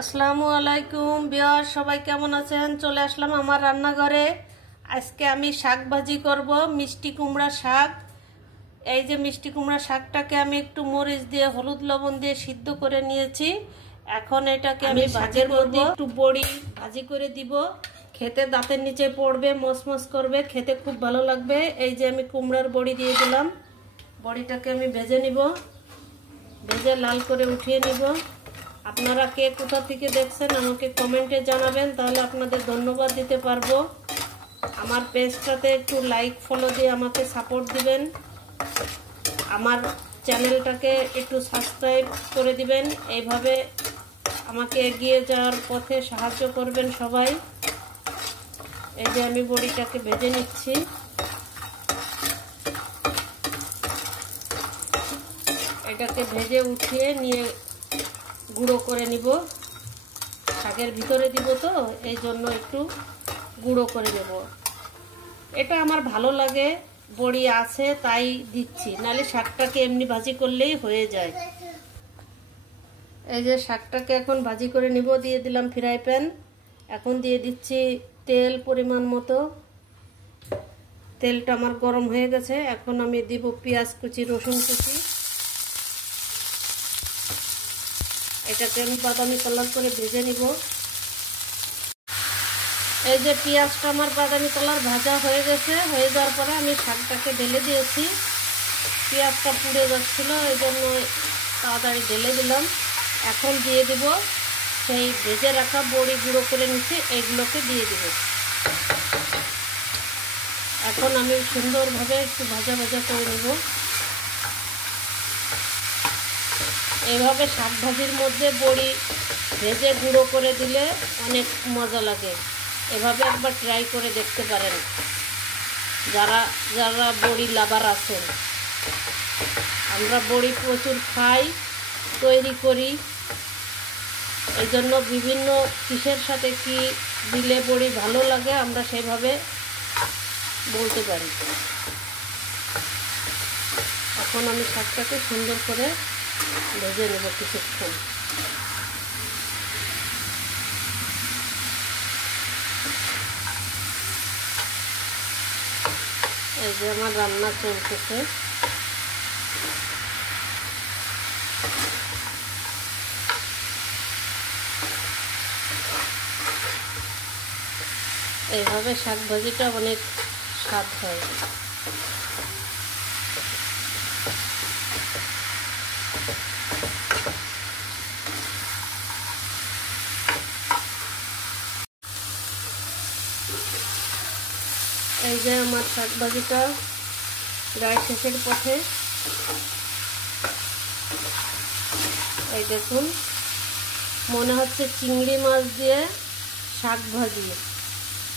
আসসালামু আলাইকুম বিয়ার, সবাই কেমন আছেন? চলে আসলাম আমার রান্নাঘরে। আজকে আমি শাক ভাজি করব, মিষ্টি কুমড়া শাক। এই যে মিষ্টি কুমড়া শাকটাকে আমি একটু মরিচ দিয়ে হলুদ লবণ দিয়ে সিদ্ধ করে নিয়েছি। এখন এটাকে আমি ভাজির মধ্যে একটু বড়ি ভাজি করে দিব। খেতে দাঁতের নিচে পড়বে, মসমস করবে, খেতে খুব ভালো লাগবে। এই যে আমি কুমড়ার বড়ি দিয়ে দিলাম। বড়িটাকে আমি ভেজে নিব, ভেজে লাল করে উঠিয়ে নিব। আপনারা কে কোথা থেকে দেখছেন আমাকে কমেন্টে জানাবেন, তাহলে আপনাদের ধন্যবাদ দিতে পারবো। আমার পেজটাতে একটু লাইক ফলো দিয়ে আমাকে সাপোর্ট দিবেন। আমার চ্যানেলটাকে একটু সাবস্ক্রাইব করে দিবেন। এইভাবে আমাকে এগিয়ে যাওয়ার পথে সাহায্য করবেন সবাই। এই যে আমি বড়িটাকে ভেজে নিচ্ছি। এটাকে ভেজে উঠিয়ে নিয়ে গুঁড়ো করে নিব। শাকের ভিতরে দিব তো, এই জন্য একটু গুঁড়ো করে নেব। এটা আমার ভালো লাগে, বড়ি আছে তাই দিচ্ছি, নাহলে শাকটাকে এমনি ভাজি করলেই হয়ে যায়। এই যে শাকটাকে এখন ভাজি করে নিব। দিয়ে দিলাম ফ্রাই প্যান। এখন দিয়ে দিচ্ছি তেল পরিমাণ মতো। তেলটা আমার গরম হয়ে গেছে। এখন আমি দিব পেঁয়াজ কুচি, রসুন কুচি। এটাকে আমি বাদামি কালার করে ভেজে নিব। এই যে পেঁয়াজটা আমার বাদামি কালার ভাজা হয়ে গেছে। হয়ে যাওয়ার পরে আমি শাকটাকে ঢেলে দিয়েছি। পেঁয়াজটা পুড়ে যাচ্ছিল, এই জন্য তাড়াতাড়ি ঢেলে দিলাম। এখন দিয়ে দিব সেই ভেজে রাখা বড়ি গুঁড়ো করে নিচ্ছি, এইগুলোকে দিয়ে দিব। এখন আমি সুন্দরভাবে একটু ভাজা ভাজা করে নেব। এইভাবে শাক ভাজির মধ্যে বড়ি ভেজে গুঁড়ো করে দিলে অনেক মজা লাগে। এভাবে একবার ট্রাই করে দেখতে পারেন যারা যারা বড়ি লাভার আছেন। আমরা বড়ি প্রচুর খাই, তৈরি করি। এই জন্য বিভিন্ন কিসের সাথে কি দিলে বড়ি ভালো লাগে আমরা সেভাবে বলতে পারি। এখন আমি শাকটাকে সুন্দর করে ভেজে নেব কিছুক্ষণ। এই যে আমার রান্না চলতেছে। এইভাবে শাক ভাজিটা অনেক স্বাদ হয়। এই যে আমার শাক ভাজিটা প্রায় শেষের পথে। এই দেখুন, মনে হচ্ছে চিংড়ি মাছ দিয়ে শাক ভাজি।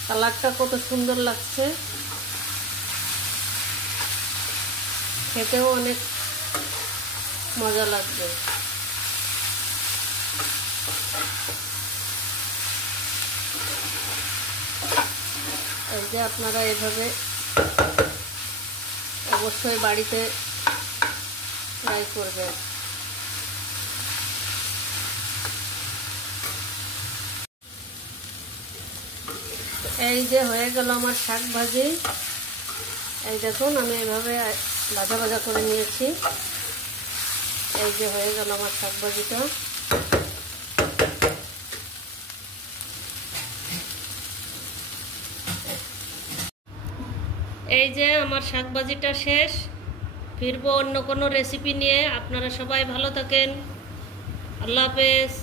কালারটা কত সুন্দর লাগছে, খেতেও অনেক মজা লাগবে। এই যে আপনারা এভাবে অবশ্যই বাড়িতে ট্রাই করবেন। এই যে হয়ে গেল আমার শাক ভাজি। এই দেখুন, আমি এইভাবে ভাজা ভাজা করে নিয়েছি। এই যে হয়ে গেল আমার শাক ভাজিটা। এই যে আমার শাক ভাজিটা শেষ। ফিরবো অন্য কোনো রেসিপি নিয়ে। আপনারা সবাই ভালো থাকেন। আল্লাহ হাফেজ।